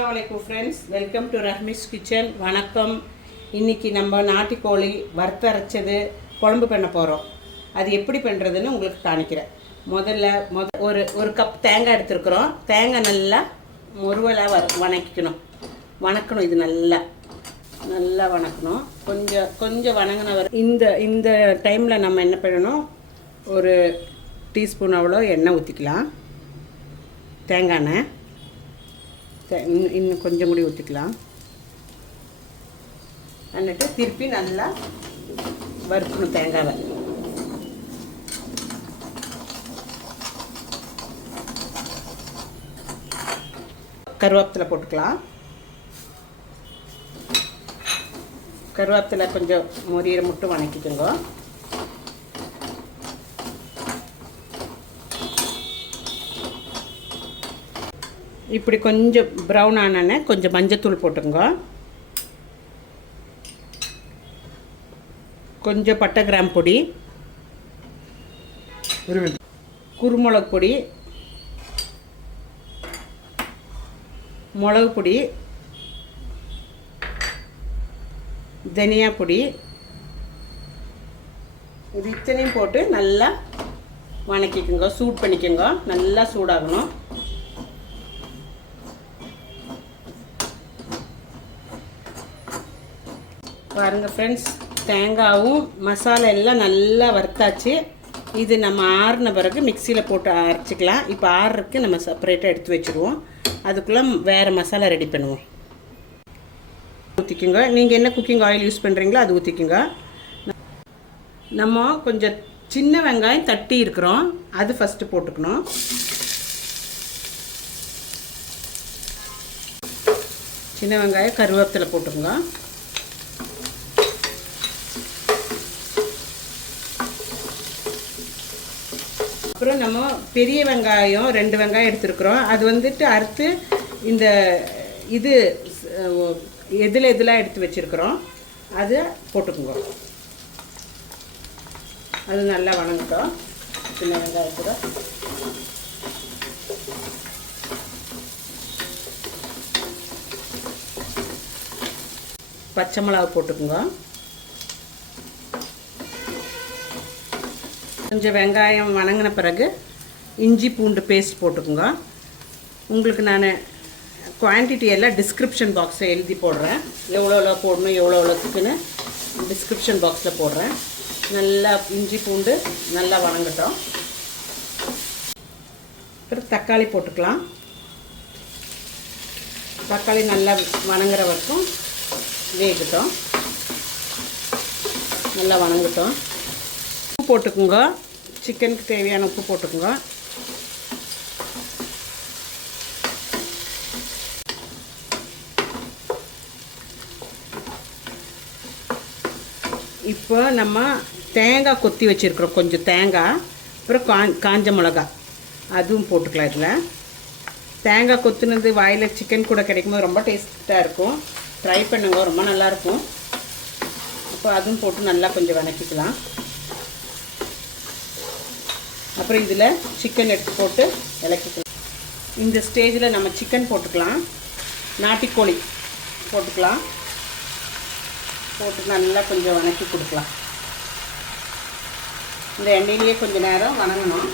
அஸ்ஸலாமு அலைக்கும் friends, welcome to ரஹ்மிஸ் kitchen. வணக்கம். இன்றைக்கி நம்ம நாட்டுக்கோழி வறுத்தரைச்சது குழம்பு பண்ண போகிறோம். அது எப்படி பண்ணுறதுன்னு உங்களுக்கு காணிக்கிறேன். முதல்ல ஒரு கப் தேங்காய் எடுத்துருக்குறோம். தேங்காய் நல்லா முருவலாக வணக்கணும். இது நல்லா வணக்கணும். கொஞ்சம் வணங்கின வர இந்த டைமில் நம்ம என்ன பண்ணணும், ஒரு டீஸ்பூன் அவ்வளோ எண்ணெய் ஊற்றிக்கலாம். தேங்காய் எண்ணெய் இன்னும் கொஞ்சம் கூட ஊற்றிக்கலாம். എന്നിട്ട് திருப்பி நல்லா வறுக்கணும் தேங்காவை. கருவேப்பிலை போட்டுக்கலாம். கருவேப்பிலை கொஞ்சம் மொரியிற மட்டும் வணக்கிக்கோங்க. இப்படி கொஞ்சம் ப்ரௌன் ஆனோன்னே கொஞ்சம் மஞ்சத்தூள் போட்டுங்க. கொஞ்சம் பட்டை கிராம் பொடி, குருமிளகு பொடி, மிளகு பொடி, தனியா பொடி, இது இத்தனையும் போட்டு நல்லா வணக்கிக்கோங்க. சூட் பண்ணிக்கோங்க. நல்லா சூடாகணும். பாருங்கள் ஃப்ரெண்ட்ஸ், தேங்காயும் மசாலா எல்லாம் நல்லா வறுத்தாச்சு. இது நம்ம ஆறின பிறகு மிக்சியில் போட்டு அரைச்சிக்கலாம். இப்போ ஆறுறதுக்கு நம்ம செப்பரேட்டாக எடுத்து வச்சுருவோம். அதுக்குள்ளே வேறு மசாலா ரெடி பண்ணுவோம். ஊற்றிக்குங்க. நீங்கள் என்ன குக்கிங் ஆயில் யூஸ் பண்ணுறீங்களோ அது ஊற்றிக்குங்க. நம்ம கொஞ்சம் சின்ன வெங்காயம் தட்டி இருக்கிறோம், அது ஃபஸ்ட்டு போட்டுக்கணும். சின்ன வெங்காயம் கருவேப்பிலை போட்டுக்கோங்க. அப்புறம் நம்ம பெரிய வெங்காயம் 2 வெங்காயம் எடுத்துருக்குறோம். அது வந்துட்டு அறுத்து இந்த இது எதெல்லாம் எடுத்து வச்சுருக்குறோம் அதை போட்டுக்குங்க. அது நல்லா வணங்கட்டும். சின்ன வெங்காயத்தோட பச்சை மிளகா போட்டுக்குங்க. கொஞ்சம் வெங்காயம் வணங்கின பிறகு இஞ்சி பூண்டு பேஸ்ட் போட்டுக்கோங்க. உங்களுக்கு நான் குவான்டிட்டி எல்லாம் டிஸ்கிரிப்ஷன் பாக்ஸில் எழுதி போடுறேன். எவ்வளோ போடணும் எவ்வளோக்குன்னு டிஸ்கிரிப்ஷன் பாக்ஸில் போடுறேன். நல்லா இஞ்சி பூண்டு நல்லா வணங்கட்டும். அப்புறம் தக்காளி போட்டுக்கலாம். தக்காளி நல்லா வணங்குற வரைக்கும் வேகட்டும். நல்லா வணங்கட்டும். உப்பு போட்டுக்குங்க. சிக்கனுக்கு தேவையான உப்பு போட்டுக்குங்க. இப்போ நம்ம தேங்காய் கொத்தி வச்சுருக்குறோம். கொஞ்சம் தேங்காய், அப்புறம் காஞ்ச மிளகா அதுவும் போட்டுக்கலாம். இதில் தேங்காய் கொத்துனது வாயில் சிக்கன் கூட கிடைக்கும்போது ரொம்ப டேஸ்ட்டாக இருக்கும். ட்ரை பண்ணுங்க, ரொம்ப நல்லாயிருக்கும். இப்போ அதுவும் போட்டு நல்லா கொஞ்சம் வணக்கிக்கலாம். அப்புறம் இதில் சிக்கன் எடுத்து போட்டு இலக்கிக்கலாம். இந்த ஸ்டேஜில் நம்ம சிக்கன் போட்டுக்கலாம். நாட்டுக்கோழி போட்டுக்கலாம். போட்டு நல்லா கொஞ்சம் வணக்கி கொடுக்கலாம். இந்த எண்ணெயிலேயே கொஞ்சம் நேரம் வணங்கணும்.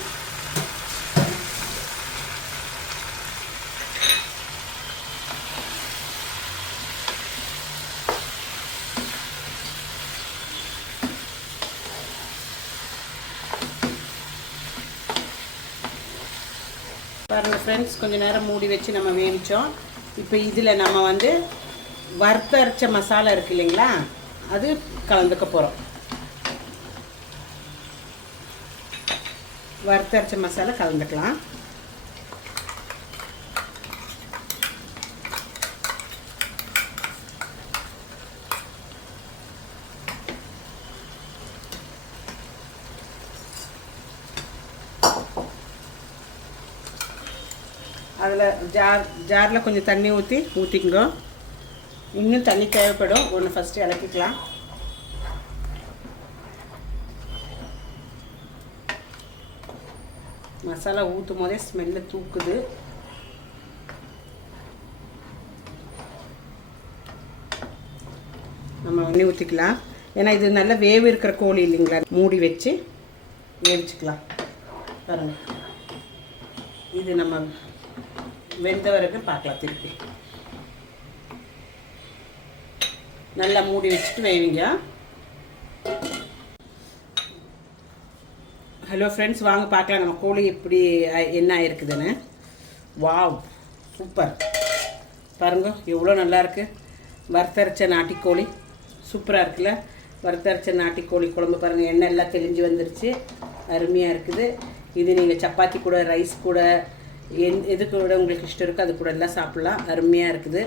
பாருங்கள் ஃப்ரெண்ட்ஸ், கொஞ்சம் நேரம் மூடி வச்சு நம்ம வேவிச்சோம். இப்போ இதில் நம்ம வந்து வறுத்தரைச்ச மசாலா இருக்குது இல்லைங்களா, அது கலந்துக்க போகிறோம். வறுத்தரைச்ச மசாலா கலந்துக்கலாம். அதில் ஜாரில் கொஞ்சம் தண்ணி ஊற்றிக்குங்க. இன்னும் தண்ணி தேவைப்படும். ஒன்று ஃபஸ்ட்டு இலக்கிக்கலாம். மசாலா ஊற்றும் போதே ஸ்மெல்லு தூக்குது. நம்ம எண்ணெய் ஊற்றிக்கலாம். ஏன்னா இது நல்ல வேவு இருக்கிற கோழி இல்லைங்களா, மூடி வச்சு வேவிச்சுக்கலாம். பாருங்கள், இது நம்ம வெந்த வரைக்கும் பார்க்கலாம். திருப்பி நல்லா மூடி வச்சுட்டு வேவிங்க. ஹலோ ஃப்ரெண்ட்ஸ், வாங்க பார்க்கலாம் நம்ம கோழி எப்படி என்ன ஆயிருக்குதுன்னு. Wow, super. பாருங்க எவ்வளோ நல்லா இருக்குது. வறுத்தரைச்ச நாட்டிக்கோழி சூப்பராக இருக்குல்ல. வறுத்தரைச்ச நாட்டிக்கோழி குழம்பு பாருங்கள், எண்ணெய் எல்லாம் தெளிஞ்சு வந்துருச்சு. அருமையாக இருக்குது. இது நீங்கள் சப்பாத்தி கூட, ரைஸ் கூட, எது கூட உங்களுக்கு இஷ்டம் இருக்கோ அது கூட எல்லாம் சாப்பிட்லாம். அருமையாக இருக்குது.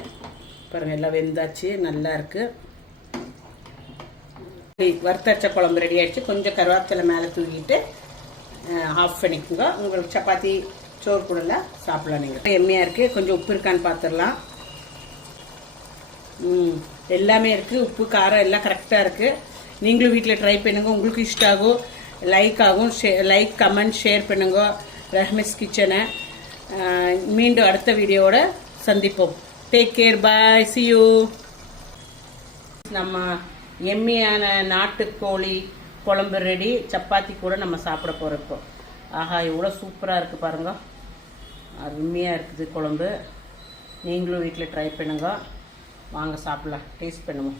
பாருங்கள், எல்லாம் வெந்தாச்சு, நல்லா இருக்குது. வறுத்தரைச்ச குழம்பு ரெடி ஆகிடுச்சு. கொஞ்சம் கருவேப்பிலை மேலே தூக்கிட்டு ஆஃப் பண்ணிக்கோங்க. உங்களுக்கு சப்பாத்தி சோறு கூடலாம் சாப்பிட்லாம். நீங்கள் எம்மையாக இருக்குது. கொஞ்சம் உப்பு இருக்கான்னு பார்த்துடலாம். எல்லாமே இருக்குது. உப்பு காரம் எல்லாம் கரெக்டாக இருக்குது. நீங்களும் வீட்டில் ட்ரை பண்ணுங்க. உங்களுக்கு இஷ்டம் ஆகும், லைக் ஆகும். லைக், கமெண்ட், ஷேர் பண்ணுங்க ரஹ்மிஸ் கிச்சனை. மீண்டும் அடுத்த வீடியோவோட சந்திப்போம். Take care, bye, see you. நம்ம எம்மியான நாட்டுக்கோழி குழம்பு ரெடி. சப்பாத்தி கூட நம்ம சாப்பிட போகிறப்போ. ஆஹா, எவ்வளோ சூப்பராக இருக்குது பாருங்க. அருமையாக இருக்குது குழம்பு. நீங்களும் வீட்டில் ட்ரை பண்ணுங்க. வாங்க சாப்பிட்லாம், டேஸ்ட் பண்ணுவோம்.